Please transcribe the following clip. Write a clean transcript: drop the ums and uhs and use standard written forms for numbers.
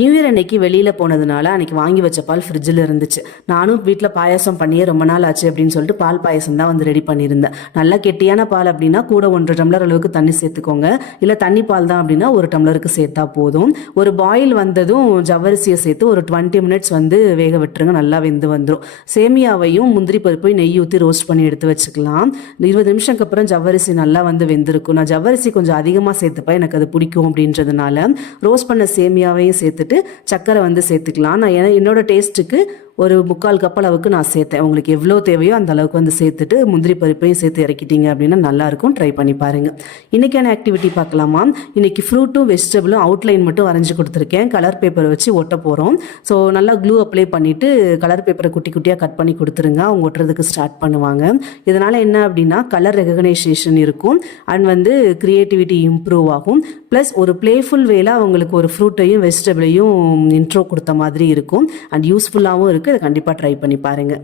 New year அன்னைக்கு வெளியில் போனதுனால அன்றைக்கி வாங்கி வச்ச பால் ஃப்ரிட்ஜில் இருந்துச்சு. நானும் வீட்டில் பாயாசம் பண்ணியே ரொம்ப நாள் ஆச்சு அப்படின்னு சொல்லிட்டு பால் பாயாசம் தான் வந்து ரெடி பண்ணியிருந்தேன். நல்லா கெட்டியான பால் அப்படின்னா கூட 1.5 டம்ளர் அளவுக்கு தண்ணி சேர்த்துக்கோங்க. இல்லை தண்ணி பால் தான் அப்படின்னா 1 டம்ளருக்கு சேர்த்தா போதும். ஒரு பாயில் வந்ததும் ஜவ்வரிசியை சேர்த்து ஒரு 20 மினிட்ஸ் வந்து வேக விட்டுருங்க. நல்லா வெந்து வந்துடும். சேமியாவையும் முந்திரி பருப்பையும் நெய் ஊற்றி ரோஸ்ட் பண்ணி எடுத்து வச்சுக்கலாம். 20 நிமிஷத்துக்கு அப்புறம் ஜவ்வரிசி நல்லா வந்து வெந்திருக்கும். நான் ஜவ்வரிசி கொஞ்சம் அதிகமாக சேர்த்துப்பேன், எனக்கு அது பிடிக்கும் அப்படின்றதுனால ரோஸ்ட் பண்ண சேமியாவையும் சேர்த்து சக்கரை வந்து சேர்த்துக்கலாம். நான் என்னோட டேஸ்ட்டுக்கு ஒரு 3/4 கப் அளவுக்கு நான் சேர்த்தேன். உங்களுக்கு எவ்வளோ தேவையோ அந்த அளவுக்கு வந்து சேர்த்துட்டு முந்திரி பருப்பையும் சேர்த்து இறக்கிட்டீங்க அப்படின்னா நல்லாயிருக்கும். ட்ரை பண்ணி பாருங்கள். இன்றைக்கான ஆக்டிவிட்டி பார்க்கலாமா? இன்றைக்கி ஃப்ரூட்டும் வெஜிடபிளும் அவுட்லைன் மட்டும் வரைஞ்சி கொடுத்துருக்கேன். கலர் பேப்பரை வச்சு ஒட்ட போகிறோம். ஸோ நல்லா க்ளூ அப்ளை பண்ணிவிட்டு கலர் பேப்பரை குட்டி குட்டியாக கட் பண்ணி கொடுத்துருங்க. அவங்க ஒட்டுறதுக்கு ஸ்டார்ட் பண்ணுவாங்க. இதனால் என்ன அப்படின்னா கலர் ரெகக்னைசேஷன் இருக்கும் அண்ட் வந்து க்ரியேட்டிவிட்டி இம்ப்ரூவ் ஆகும். ப்ளஸ் ஒரு பிளேஃபுல் வேல அவங்களுக்கு ஒரு ஃப்ரூட்டையும் வெஜிடபிளையும் இன்ட்ரோ கொடுத்த மாதிரி இருக்கும் அண்ட் யூஸ்ஃபுல்லாகவும் இருக்குது. அதை கண்டிப்பாக ட்ரை பண்ணி பாருங்கள்.